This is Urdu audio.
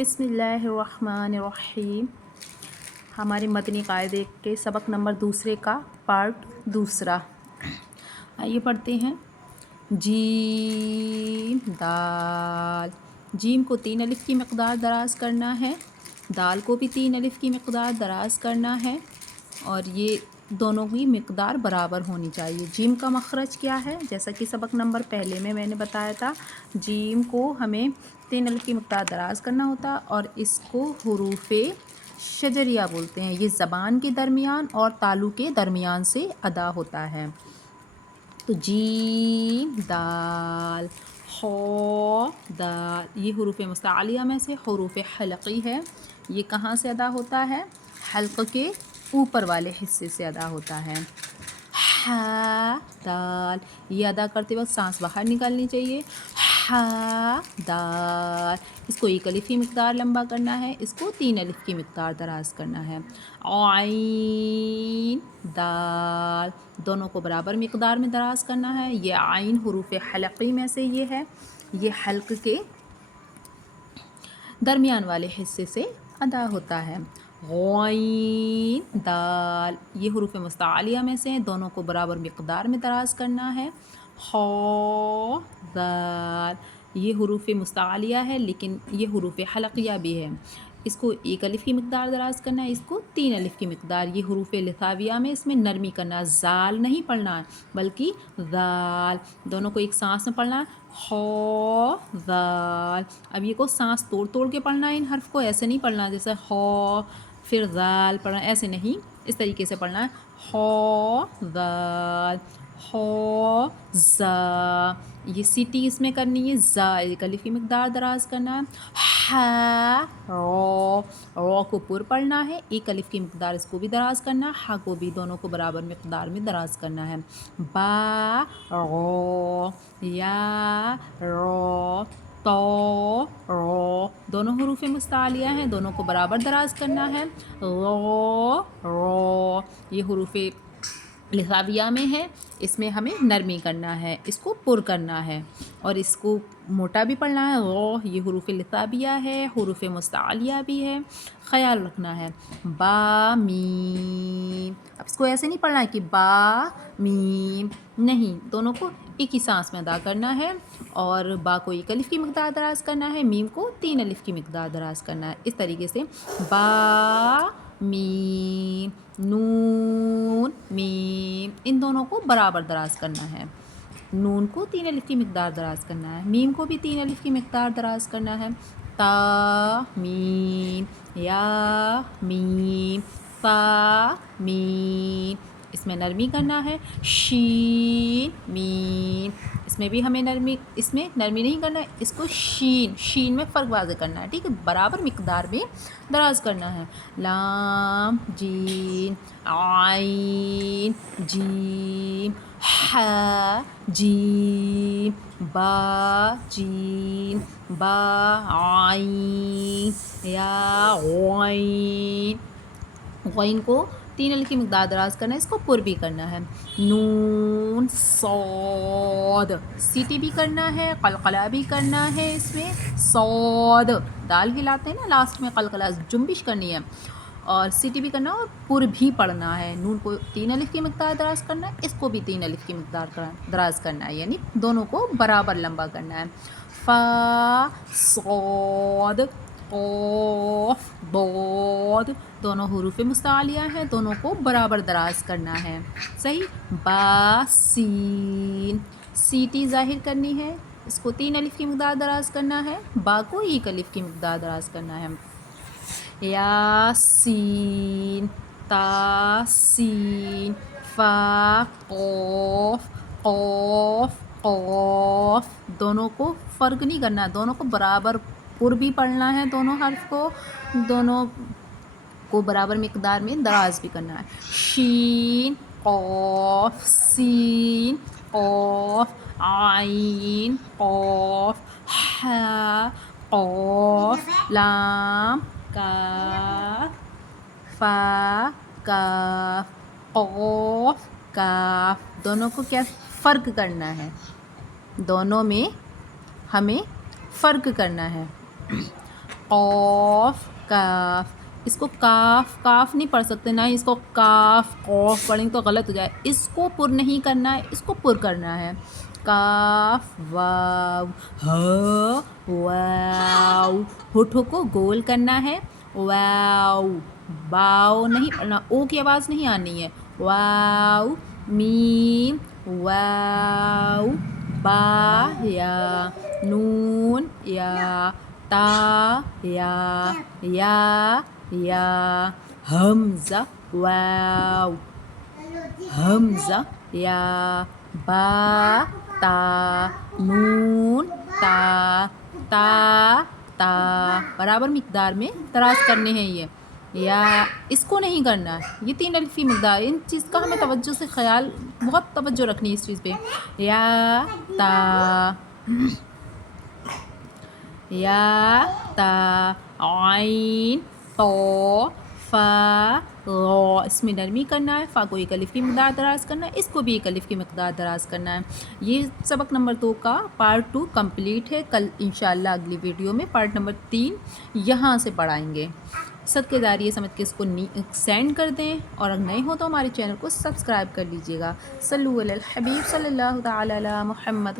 بسم اللہ الرحمن الرحیم۔ ہمارے مدنی قاعدے کے سبق نمبر دوسرے کا پارٹ دوسرا۔ آئیے پڑھتے ہیں۔ جیم دال، جیم کو 3 الف کی مقدار دراز کرنا ہے، دال کو بھی 3 الف کی مقدار دراز کرنا ہے، اور یہ دونوں کی مقدار برابر ہونی چاہیے۔ جیم کا مخرج کیا ہے؟ جیسا کہ سبق نمبر پہلے میں نے بتایا تھا، جیم کو ہمیں 3 الف کی مقدار دراز کرنا ہوتا اور اس کو حروف شجریہ بولتے ہیں۔ یہ زبان کے درمیان اور تالو کے درمیان سے ادا ہوتا ہے۔ تو جیم دال، خو دال، یہ حروف مستعلیہ میں سے حروف حلقی ہے۔ یہ کہاں سے ادا ہوتا ہے؟ حلق کے اوپر والے حصے سے ادا ہوتا ہے۔ ہا دال، یہ ادا کرتے وقت سانس باہر نکالنی چاہیے۔ ہا دال، اس کو 1 الف کی مقدار لمبا کرنا ہے، اس کو 3 الف کی مقدار دراز کرنا ہے۔ عین دال، دونوں کو برابر مقدار میں دراز کرنا ہے۔ یہ عین حروف حلقی میں سے یہ ہے، یہ حلق کے درمیان والے حصے سے ادا ہوتا ہے۔ غین دال، یہ حروف مستعلیہ میں سے ہیں، دونوں کو برابر مقدار میں دراز کرنا ہے۔ خو دال، یہ حروف مستعلیہ ہے لیکن یہ حروف حلقیہ بھی ہے، اس کو 1 الف کی مقدار دراز کرنا ہے، اس کو 3 الف کی مقدار۔ یہ حروف لثاویہ میں اس میں نرمی کرنا، زال نہیں پڑھنا ہے بلکہ ذال، دونوں کو ایک سانس میں پڑھنا ہے۔ خو ذال، اب یہ کو سانس توڑ کے پڑھنا ہے، ان حرف کو ایسے نہیں پڑھنا جیسے خو پھر ذال پڑھنا، ایسے نہیں، اس طریقے سے پڑھنا ہے۔ خو ذال، خو زا، یہ سیٹی اس میں کرنی ہے، زا 1 الف کی مقدار دراز کرنا ہے۔ ہا رو، رو کو پر پڑھنا ہے، 1 الف کی مقدار اس کو بھی دراز کرنا ہے، ہا کو بھی، دونوں کو برابر مقدار میں دراز کرنا ہے۔ با رو، یا رو، تو رو، دونوں حروف مستعلیہ ہیں، دونوں کو برابر دراز کرنا ہے۔ رو رو، یہ حروف لثاویہ میں ہے، اس میں ہمیں نرمی کرنا ہے، اس کو پر کرنا ہے اور اس کو موٹا بھی پڑھنا ہے۔ رو، یہ حروف لثاویہ ہے، حروف مستعلیہ بھی ہے، خیال رکھنا ہے۔ با میم، اب اس کو ایسے نہیں پڑھنا ہے کہ با میم، نہیں، دونوں کو ایک ہی سانس میں ادا کرنا ہے، اور با کو 1 الف کی مقدار دراز کرنا ہے، میم کو 3 الف کی مقدار دراز کرنا ہے، اس طریقے سے با میم، نون میم، ان دونوں کو برابر دراز کرنا ہے۔ نون کو 3 الف کی مقدار دراز کرنا ہے، میم کو بھی 3 الف کی مقدار دراز کرنا ہے۔ تا میم، یا میم، فا میم، اس میں نرمی کرنا ہے۔ شین میم، اس میں بھی ہمیں نرمی نہیں کرنا ہے، اس کو شین میں فرق واضح کرنا ہے، ٹھیک ہے، برابر مقدار میں دراز کرنا ہے۔ لام جیم، عین جیم، ہا جیم، با جیم، با عین، یا غین، غین کو 3 الف کی مقدار دراز کرنا ہے، اس کو پر بھی کرنا ہے۔ نون صاد، سیٹی بھی کرنا ہے، قلقلہ بھی کرنا ہے، اس میں صاد، دال ہلاتے ہیں نا لاسٹ میں، قلقلہ جنبش کرنی ہے اور سیٹی بھی کرنا ہے اور پر بھی پڑھنا ہے۔ نون کو 3 الف کی مقدار دراز کرنا ہے، اس کو بھی 3 الف کی مقدار دراز کرنا ہے، یعنی دونوں کو برابر لمبا کرنا ہے۔ فا صاد، قاف ضاد، دونوں حروف مستعلیہ ہیں، دونوں کو برابر دراز کرنا ہے، صحیح۔ با سین، سیٹی ظاہر کرنی ہے، اس کو 3 الف کی مقدار دراز کرنا ہے، با کو 1 الف کی مقدار دراز کرنا ہے۔ یا سین، تا سین، فا قاف، قاف قاف، دونوں کو فرق نہیں کرنا ہے، دونوں کو برابر پر بھی پڑھنا ہے، دونوں حرف کو، دونوں کو برابر مقدار میں دراز بھی کرنا ہے۔ شین قاف سین قاف، عین قاف، ہا قاف، لام کاف، فا کاف، قاف کاف، دونوں کو کیا فرق کرنا ہے، دونوں میں ہمیں فرق کرنا ہے۔ قوف کاف. اس کو کاف نہیں پڑھ سکتے، نہ ہی اس کو کاف قوف پڑھیں تو غلط ہو جائے. اس کو پر نہیں کرنا ہے، اس کو پر کرنا ہے. کاف واو واو. ہونٹوں کو گول کرنا ہے. واو باؤ نہیں پڑھنا، او کی آواز نہیں آنی ہے. واو میم واو با یا نون یا تا یا حمزہ واو حمزہ یا با تا نون تا برابر مقدار میں دراز کرنے ہیں. یہ یا اس کو نہیں کرنا ہے. یہ 3 الفی مقدار، ان چیز کا ہمیں توجہ سے خیال، بہت توجہ رکھنی ہے اس چیز پہ. یا تا عین تو فا غا. اس میں نرمی کرنا ہے. فا کو 1 الف کی مقدار دراز کرنا ہے، اس کو بھی 1 الف کی مقدار دراز کرنا ہے. یہ سبق نمبر 2 کا پارٹ 2 کمپلیٹ ہے. کل انشاءاللہ اگلی ویڈیو میں پارٹ نمبر 3 یہاں سے پڑھائیں گے. صدقے داری سمجھ کے اس کو سینڈ کر دیں، اور اگر نہیں ہو تو ہمارے چینل کو سبسکرائب کر لیجیے گا. صلو علی الحبیب صلی اللہ تعالی علی محمد.